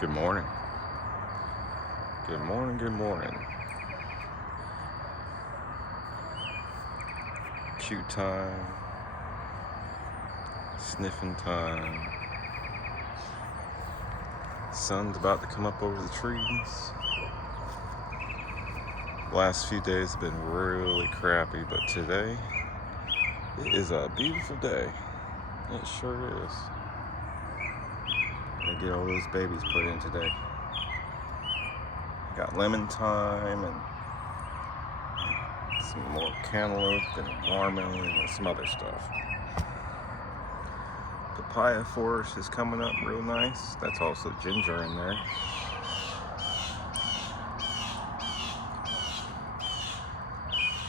Good morning. Good morning, good morning. Cute time. Sniffing time. Sun's about to come up over the trees. Last few days have been really crappy, but today it is a beautiful day. It sure is. Gonna get all those babies put in today. Got lemon thyme and some more cantaloupe and watermelon and some other stuff. Papaya forest is coming up real nice. That's also ginger in there.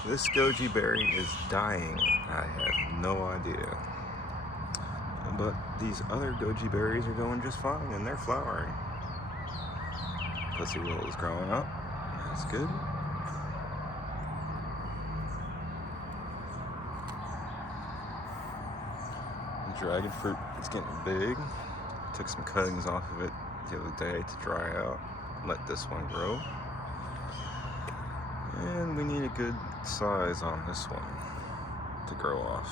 This goji berry is dying. I have no idea. But these other goji berries are going just fine and they're flowering. Pussy willow is growing up. That's good. The dragon fruit is getting big. Took some cuttings off of it the other day to dry out. Let this one grow. And we need a good size on this one to grow off.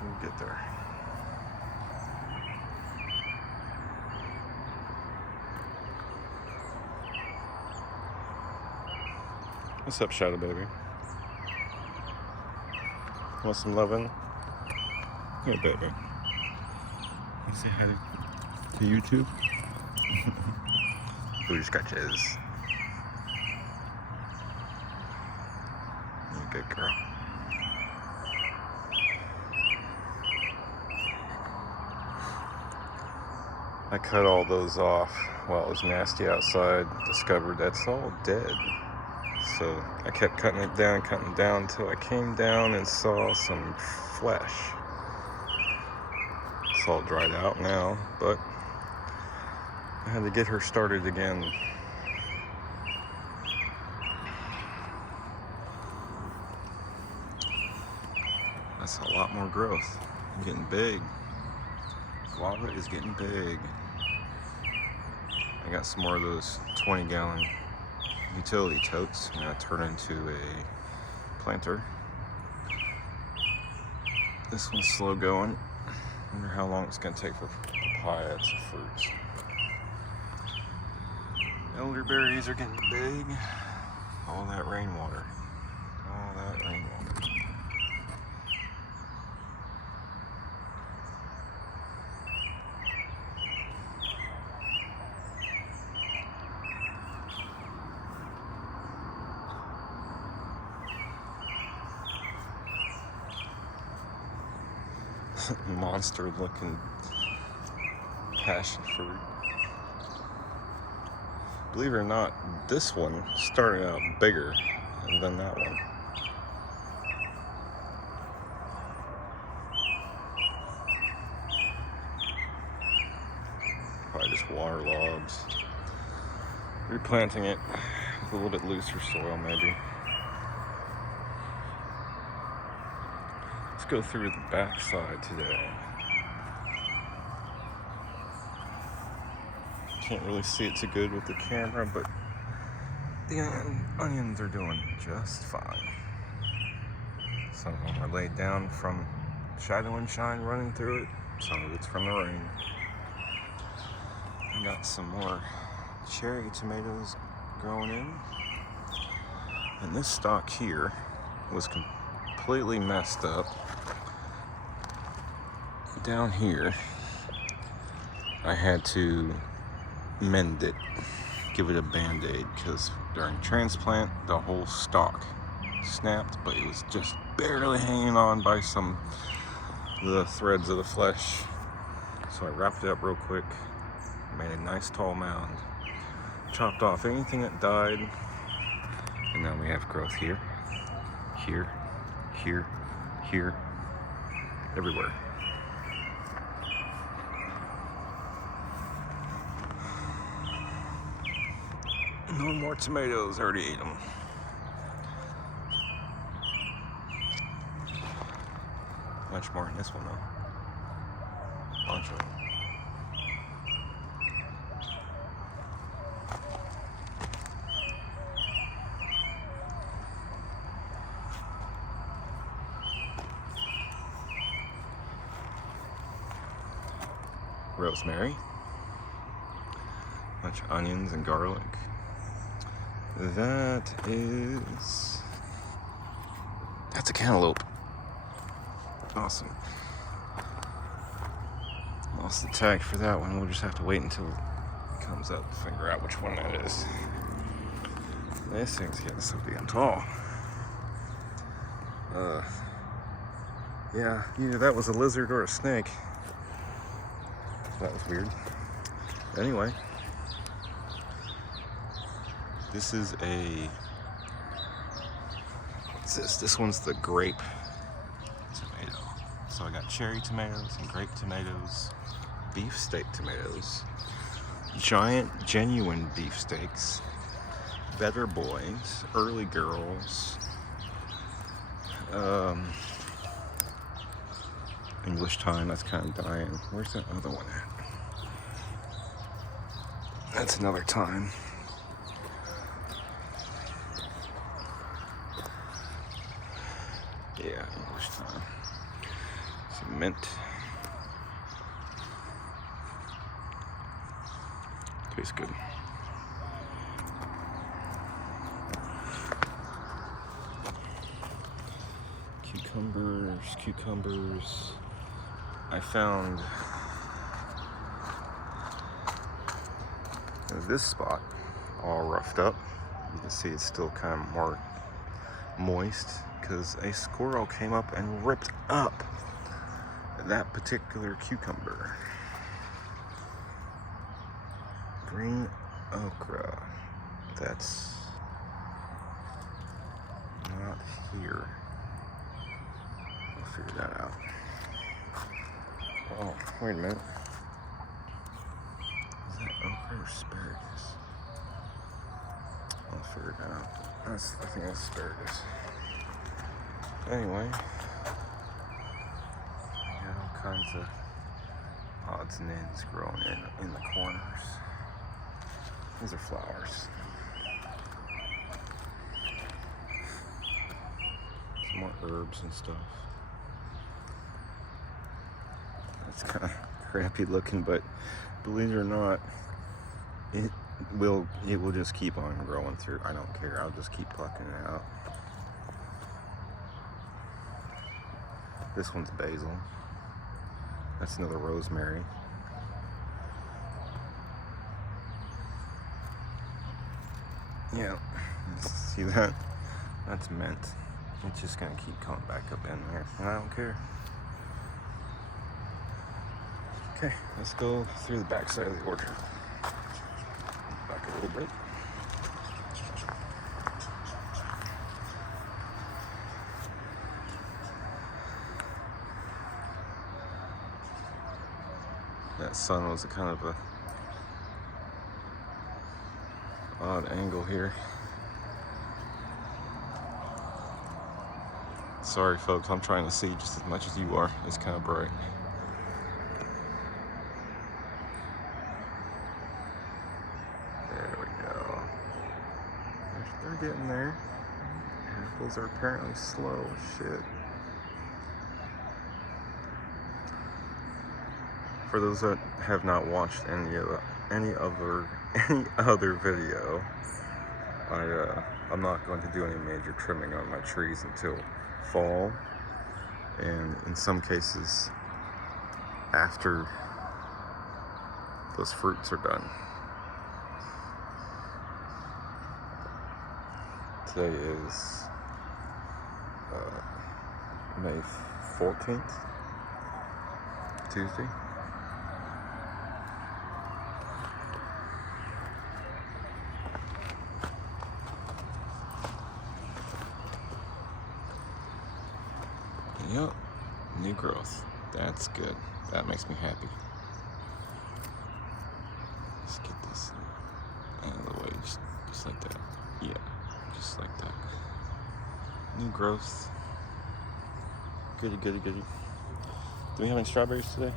We'll get there. What's up, Shadow Baby? Want some loving? Here, baby. You say hi to YouTube? Booty scratches. You're a good girl. I cut all those off while it was nasty outside. Discovered that's all dead. So I kept cutting it down until I came down and saw some flesh. It's all dried out now, but I had to get her started again. That's a lot more growth. I'm getting big. Guava is getting big. I got some more of those 20-gallon utility totes. I'm gonna turn into a planter. This one's slow going. Wonder how long it's gonna take for papaya to fruit. Elderberries are getting big. All that rainwater. All that rainwater. Monster looking passion fruit. Believe it or not, this one started out bigger than that one. Probably just waterlogged. Replanting it with a little bit looser soil maybe. Let's go through the back side today. Can't really see it too good with the camera, but the onions are doing just fine. Some of them are laid down from shadow and shine running through it. Some of it's from the rain. I got some more cherry tomatoes growing in. And this stalk here was completely messed up. Down here, I had to mend it, give it a band-aid, because during transplant, the whole stalk snapped, but it was just barely hanging on by some of the threads of the flesh. So I wrapped it up real quick, made a nice tall mound, chopped off anything that died, and now we have growth here, here, here, here, everywhere. No more tomatoes, I already ate them. Much more in this one though. Bunch of them. rosemary, a bunch of onions and garlic. That's a cantaloupe. Awesome. Lost the tag for that one. We'll just have to wait until it comes up to figure out which one that is. This thing's getting so damn tall. Yeah, either that was a lizard or a snake. That was weird. Anyway, this is what's this? This one's the grape tomato. So I got cherry tomatoes and grape tomatoes, beefsteak tomatoes, giant genuine beefsteaks, better boys, early girls, English time, that's kind of dying. Where's that other one at? That's another time. Yeah, English time. Some mint. Tastes good. Cucumbers. I found this spot all roughed up. You can see it's still kind of more moist because a squirrel came up and ripped up that particular cucumber. Green okra. That's not here. I'll figure that out. Oh, wait a minute. Is that okra or asparagus? I'll figure that out. I think that's asparagus. Anyway, I got all kinds of odds and ends growing in the corners. These are flowers. Some more herbs and stuff. It's kind of crappy looking, but believe it or not, it will just keep on growing through. I don't care. I'll just keep plucking it out. This one's basil. That's another rosemary. Yeah, see that? That's mint. It's just gonna keep coming back up in there, and I don't care. Okay, let's go through the back side of the orchard. Back a little bit. That sun was a kind of a odd angle here. Sorry folks, I'm trying to see just as much as you are. It's kind of bright. There we go. They're getting there. Apples are apparently slow as shit. For those that have not watched any other video, I'm not going to do any major trimming on my trees until fall, and in some cases after those fruits are done. Today is May 14th, Tuesday. Yep, new growth. That's good. That makes me happy. Let's get this out of the way, just like that. Yeah, just like that. New growth. Goody, goody, goody. Do we have any strawberries today?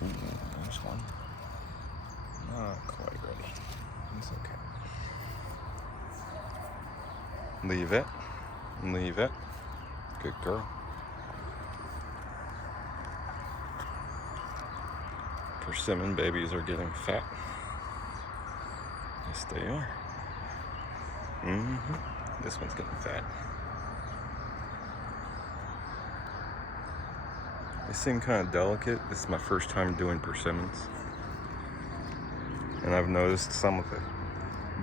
There's one. Not quite ready. It's okay. Leave it. Leave it. Good girl. Persimmon babies are getting fat. Yes, they are. This one's getting fat. They seem kind of delicate. This is my first time doing persimmons. And I've noticed some of the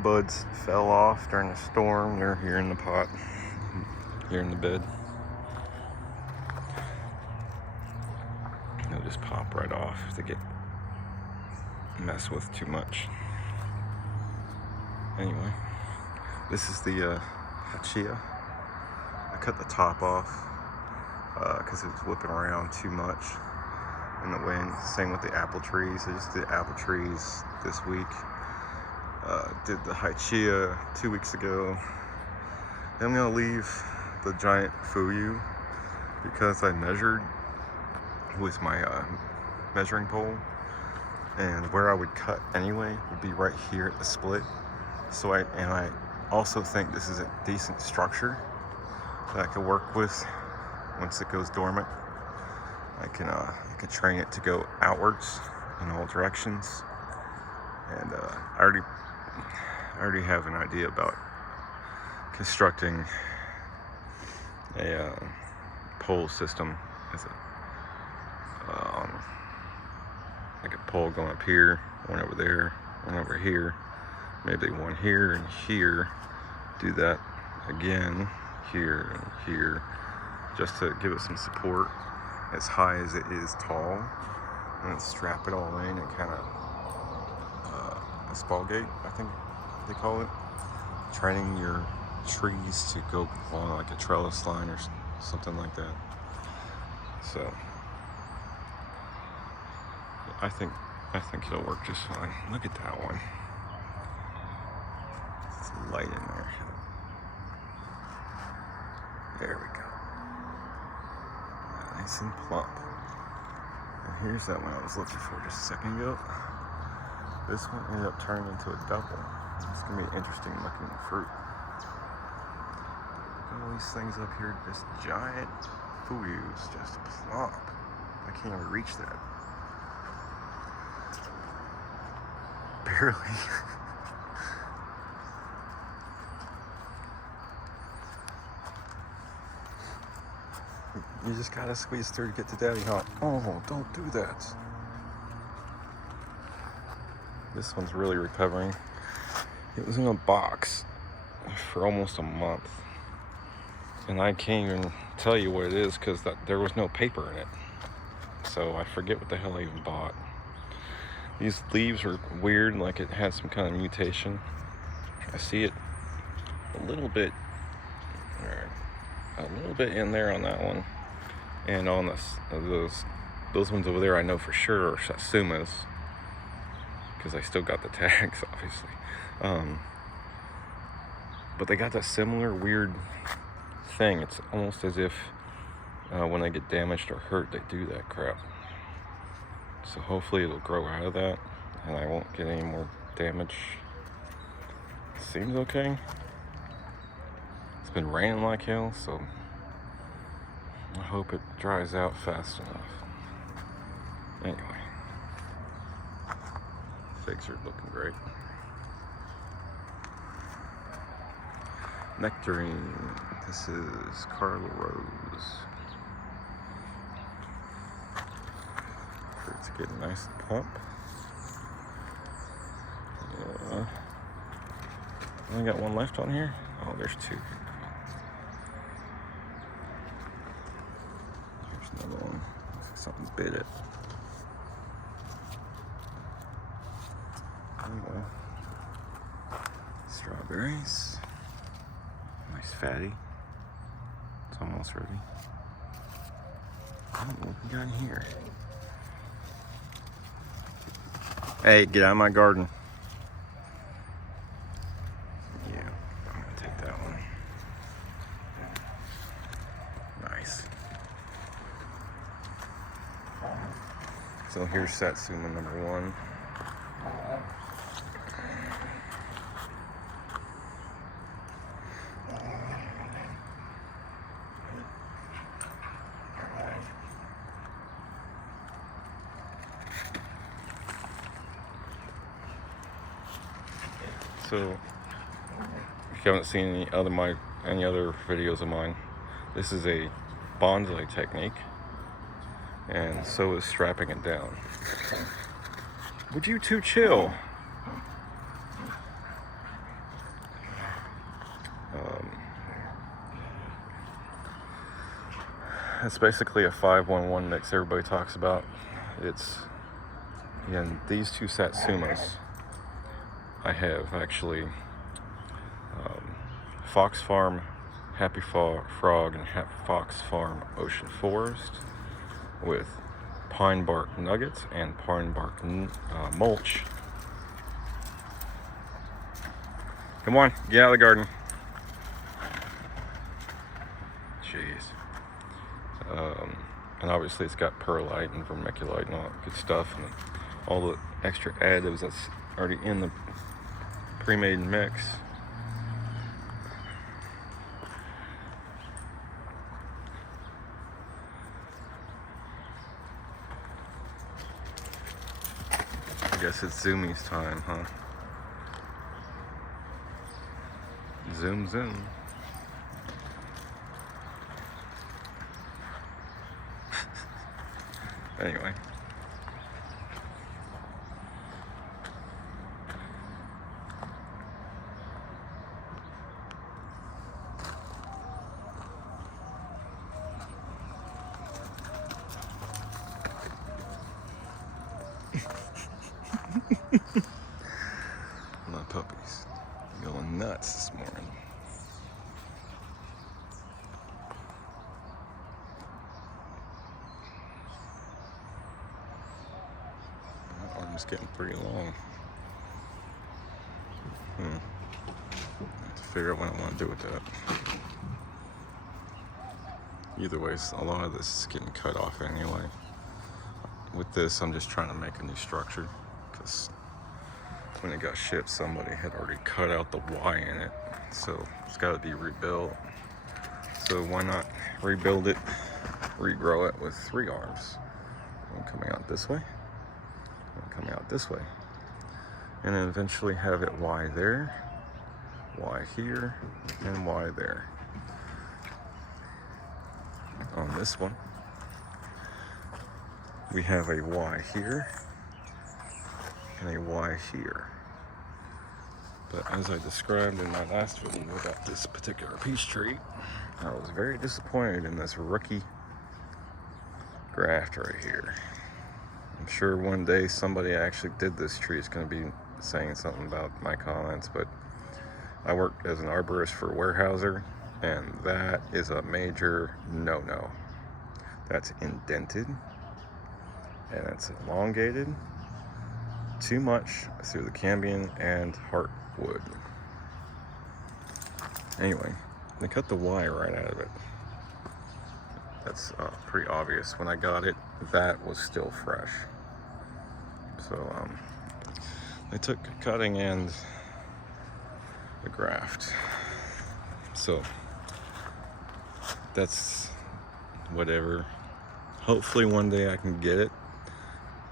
buds fell off during the storm. They're here in the pot, here in the bed. They'll just pop right off if they get messed with too much. Anyway, this is the hachia. I cut the top off because it was whipping around too much in the wind. Same with the apple trees. I just did apple trees this week. Did the hachia 2 weeks ago. Then I'm gonna leave the giant fuyu because I measured with my measuring pole, and where I would cut anyway would be right here at the split. So I also think this is a decent structure that I could work with once it goes dormant. I can train it to go outwards in all directions, and I already have an idea about constructing a pole system as a like a pole going up here, one over there, one over here, maybe one here and here. Do that again here and here, just to give it some support as high as it is tall, and then strap it all in and kind of a spalgate, I think they call it, training your trees to go along like a trellis line or something like that. So I think it'll work just fine. Look at that one. It's light in there. There we go. Nice and plump. And here's that one I was looking for just a second ago. This one ended up turning into a double. It's gonna be interesting looking fruit. Look at all these things up here, this giant fuyus, just plump. I can't even reach that. Barely. You just gotta squeeze through to get to daddy, huh? Oh, don't do that. This one's really recovering. It was in a box for almost a month, and I can't even tell you what it is because there was no paper in it. So I forget what the hell I even bought. These leaves are weird, like it has some kind of mutation. I see it a little bit in there on that one, and on those ones over there I know for sure are Satsumas, because I still got the tags, obviously. But they got that similar weird thing. It's almost as if when they get damaged or hurt, they do that crap. So hopefully it'll grow out of that and I won't get any more damage. Seems okay. It's been raining like hell, so I hope it dries out fast enough. Anyway, figs are looking great. Nectarine. This is Carla Rose. Fruit's getting nice and plump. Only got one left on here. Oh, there's two. Here's another one. Looks like something bit it. Anyway, strawberries. Nice fatty. It's almost ready. Oh, what we got in here? Hey, get out of my garden. Yeah, I'm gonna take that one. Nice. So here's Satsuma number 1. So if you haven't seen any other videos of mine, this is a bonsai technique, and so is strapping it down. Would you two chill? It's basically a 5-1-1 mix everybody talks about. It's in these two Satsumas. I have actually Fox Farm Happy Frog and Fox Farm Ocean Forest with pine bark nuggets and pine bark mulch. Come on, get out of the garden. Jeez. And obviously it's got perlite and vermiculite and all that good stuff, and all the extra additives that's already in the pre-made mix. I guess it's zoomies time, huh? Zoom, zoom. Anyway. My puppies going nuts this morning. My arm's getting pretty long. I have to figure out what I want to do with that. Either way, a lot of this is getting cut off anyway. With this, I'm just trying to make a new structure, because when it got shipped, somebody had already cut out the Y in it, so it's got to be rebuilt. So why not rebuild it, regrow it with 3 arms? One coming out this way, one coming out this way, and then eventually have it Y there, Y here, and Y there. On this one, we have a Y here and a Y here. But as I described in my last video about this particular peach tree, I was very disappointed in this rookie graft right here. I'm sure one day somebody actually did this tree is going to be saying something about my comments, but I worked as an arborist for Weyerhaeuser, and that is a major no-no. That's indented, and it's elongated too much through the cambium and heartwood. Anyway, they cut the Y right out of it. That's pretty obvious. When I got it, that was still fresh. So they took cutting and the graft. So that's whatever. Hopefully one day I can get it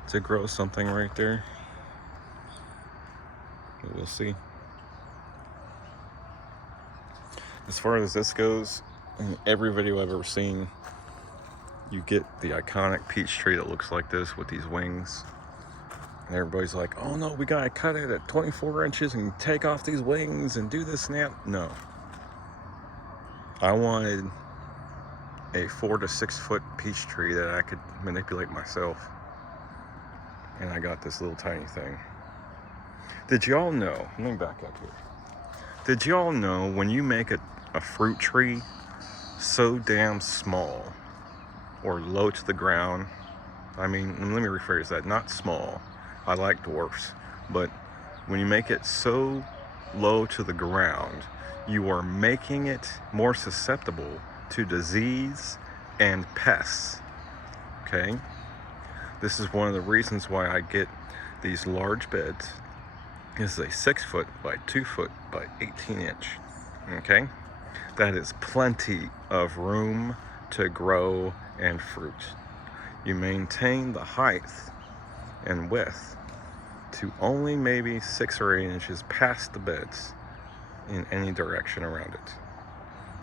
to grow something right there. But we'll see. As far as this goes, in every video I've ever seen, you get the iconic peach tree that looks like this with these wings. And everybody's like, oh no, we gotta cut it at 24 inches and take off these wings and do this and that. No. I wanted a 4 to 6 foot peach tree that I could manipulate myself. And I got this little tiny thing. Did y'all know, let me back up here. Did y'all know when you make a fruit tree so damn small or low to the ground, I mean, let me rephrase that, not small, I like dwarfs, but when you make it so low to the ground, you are making it more susceptible to disease and pests, okay? This is one of the reasons why I get these large beds. This is a 6 foot by 2 foot by 18 inch, okay? That is plenty of room to grow and fruit. You maintain the height and width to only maybe 6 or 8 inches past the beds in any direction around it.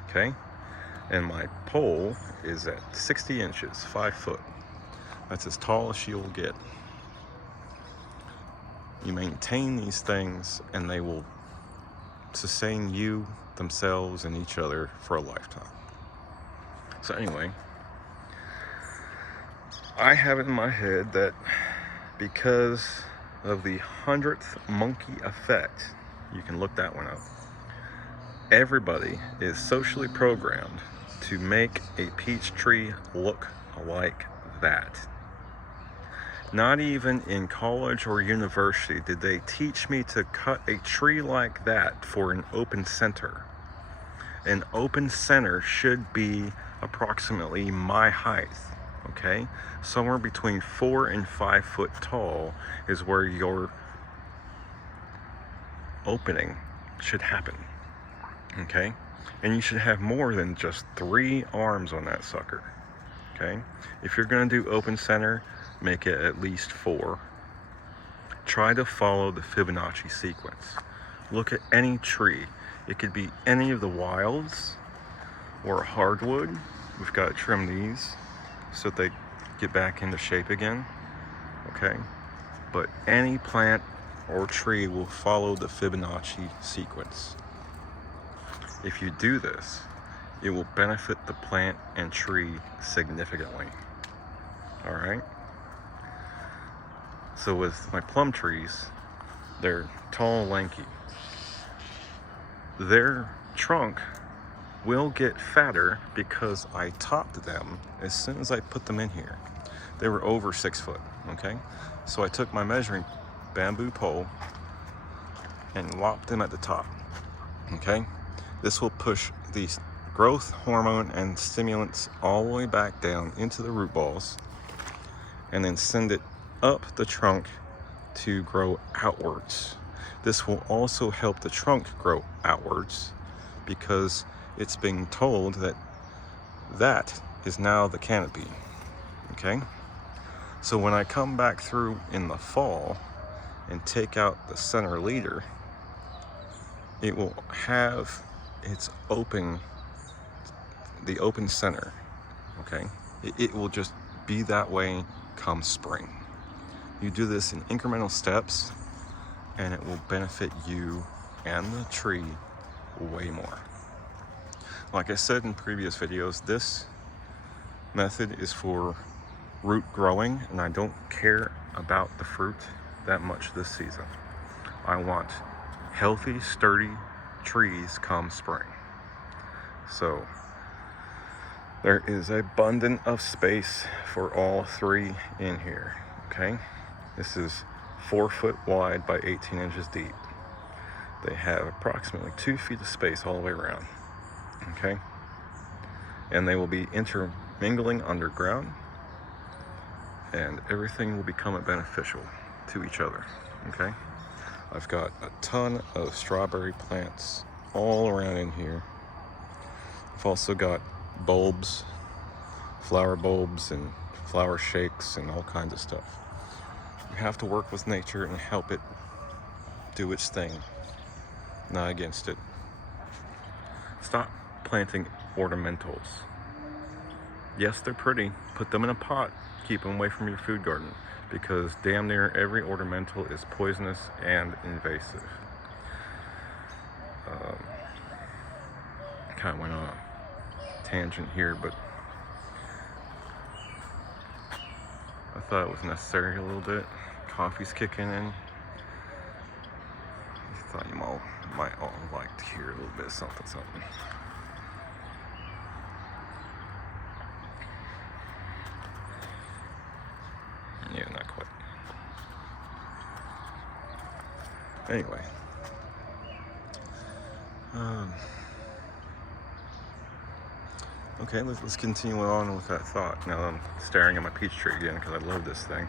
Okay? And my pole is at 60 inches, 5 foot. That's as tall as she will get. You maintain these things and they will sustain you, themselves, and each other for a lifetime. So anyway, I have it in my head that because of the 100th monkey effect, you can look that one up, everybody is socially programmed to make a peach tree look like that. Not even in college or university did they teach me to cut a tree like that for an open center. An open center should be approximately my height, okay? Somewhere between 4 and 5 foot tall is where your opening should happen, okay? And you should have more than just 3 arms on that sucker, okay? If you're gonna do open center, make it at least 4. Try to follow the Fibonacci sequence. Look at any tree. It could be any of the wilds or a hardwood. We've got to trim these so they get back into shape again, okay? But any plant or tree will follow the Fibonacci sequence. If you do this, it will benefit the plant and tree significantly, all right? So with my plum trees, they're tall, lanky. Their trunk will get fatter because I topped them as soon as I put them in here. They were over 6 foot, okay? So I took my measuring bamboo pole and lopped them at the top, okay? This will push the growth hormone and stimulants all the way back down into the root balls and then send it up the trunk to grow outwards. This will also help the trunk grow outwards because it's being told that that is now the canopy, okay? So when I come back through in the fall and take out the center leader, it will have its open, the open center, okay? It will just be that way come spring. You do this in incremental steps and it will benefit you and the tree way more. Like I said in previous videos, this method is for root growing, and I don't care about the fruit that much this season. I want healthy, sturdy trees come spring. So there is abundant of space for all 3 in here, okay? This is 4 foot wide by 18 inches deep. They have approximately 2 feet of space all the way around, okay? And they will be intermingling underground, and everything will become beneficial to each other, okay? I've got a ton of strawberry plants all around in here. I've also got bulbs, flower bulbs and flower shakes and all kinds of stuff. You have to work with nature and help it do its thing, not against it. Stop planting ornamentals. Yes, they're pretty. Put them in a pot. Keep them away from your food garden because damn near every ornamental is poisonous and invasive. Kind of went on a tangent here, but I thought it was necessary a little bit. Coffee's kicking in. I thought you might all like to hear a little bit of something. Yeah, not quite. Anyway. Okay, let's continue on with that thought. Now I'm staring at my peach tree again because I love this thing.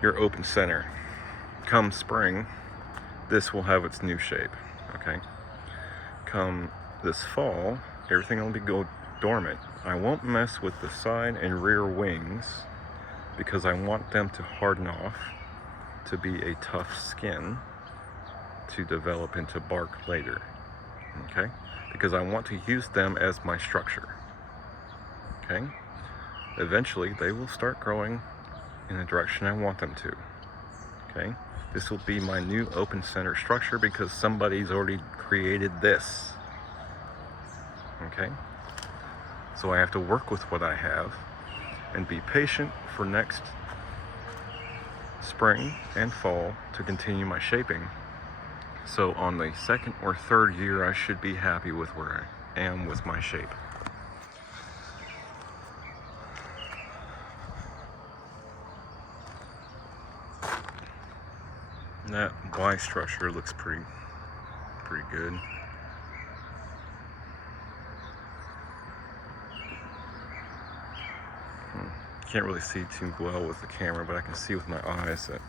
Your open center. Come spring, this will have its new shape, okay? Come this fall, everything will go dormant. I won't mess with the side and rear wings because I want them to harden off to be a tough skin to develop into bark later, okay? Because I want to use them as my structure, okay? Eventually, they will start growing in the direction I want them to, okay? This will be my new open center structure because somebody's already created this, okay? So I have to work with what I have and be patient for next spring and fall to continue my shaping. So on the second or third year, I should be happy with where I am with my shape. And that Y structure looks pretty good. Can't really see too well with the camera, but I can see with my eyes that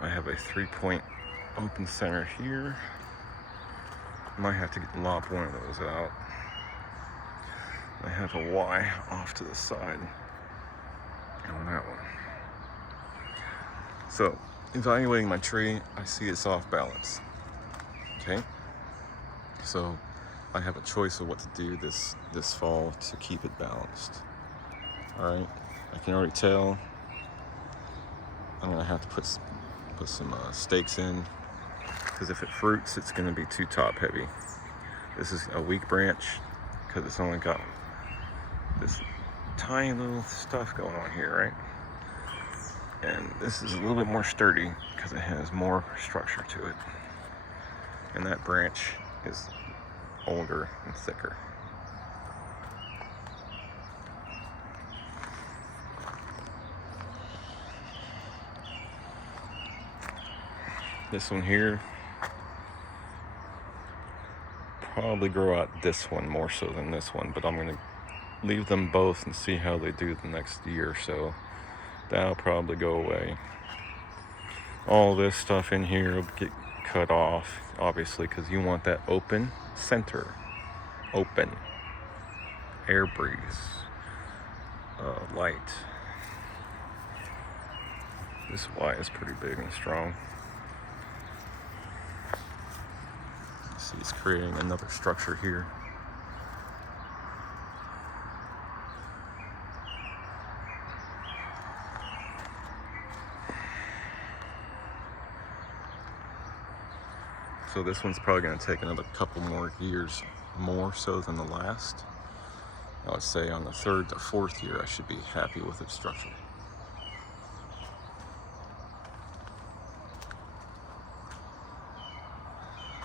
I have a 3-point open center here. Might have to lop one of those out. I have a Y off to the side on that one. So, evaluating my tree, I see it's off balance. Okay? So, I have a choice of what to do this fall to keep it balanced. Alright? I can already tell I'm gonna have to put some stakes in, because if it fruits, it's gonna be too top heavy. This is a weak branch because it's only got this tiny little stuff going on here, right? And this is a little bit more sturdy because it has more structure to it. And that branch is older and thicker. This one here, probably grow out this one more so than this one, but I'm going to leave them both and see how they do the next year or so. That'll probably go away. All this stuff in here will get cut off, obviously, because you want that open center. Open. Air breeze. Light. This Y is pretty big and strong. See, it's creating another structure here. So this one's probably going to take another couple more years more so than the last. I would say on the third to fourth year I should be happy with its structure.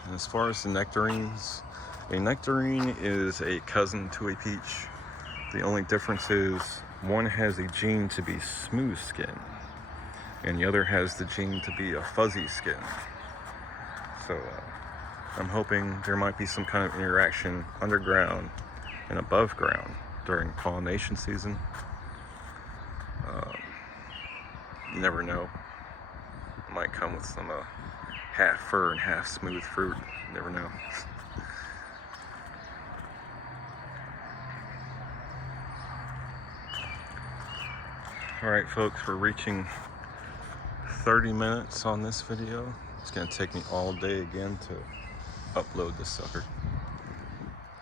And as far as the nectarines, a nectarine is a cousin to a peach. The only difference is one has a gene to be smooth skin and the other has the gene to be a fuzzy skin. So I'm hoping there might be some kind of interaction underground and above ground during pollination season. You never know. It might come with some half fur and half smooth fruit. You never know. Alright folks, we're reaching 30 minutes on this video. It's going to take me all day again to upload this sucker.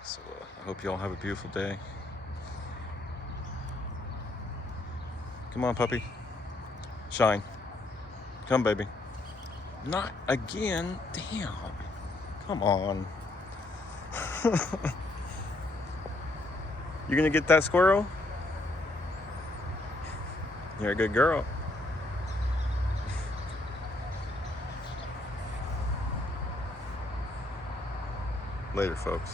So I hope you all have a beautiful day. Come on, puppy. Shine. Come, baby. Not again. Damn. Come on. You gonna get that squirrel? You're a good girl. Later, folks.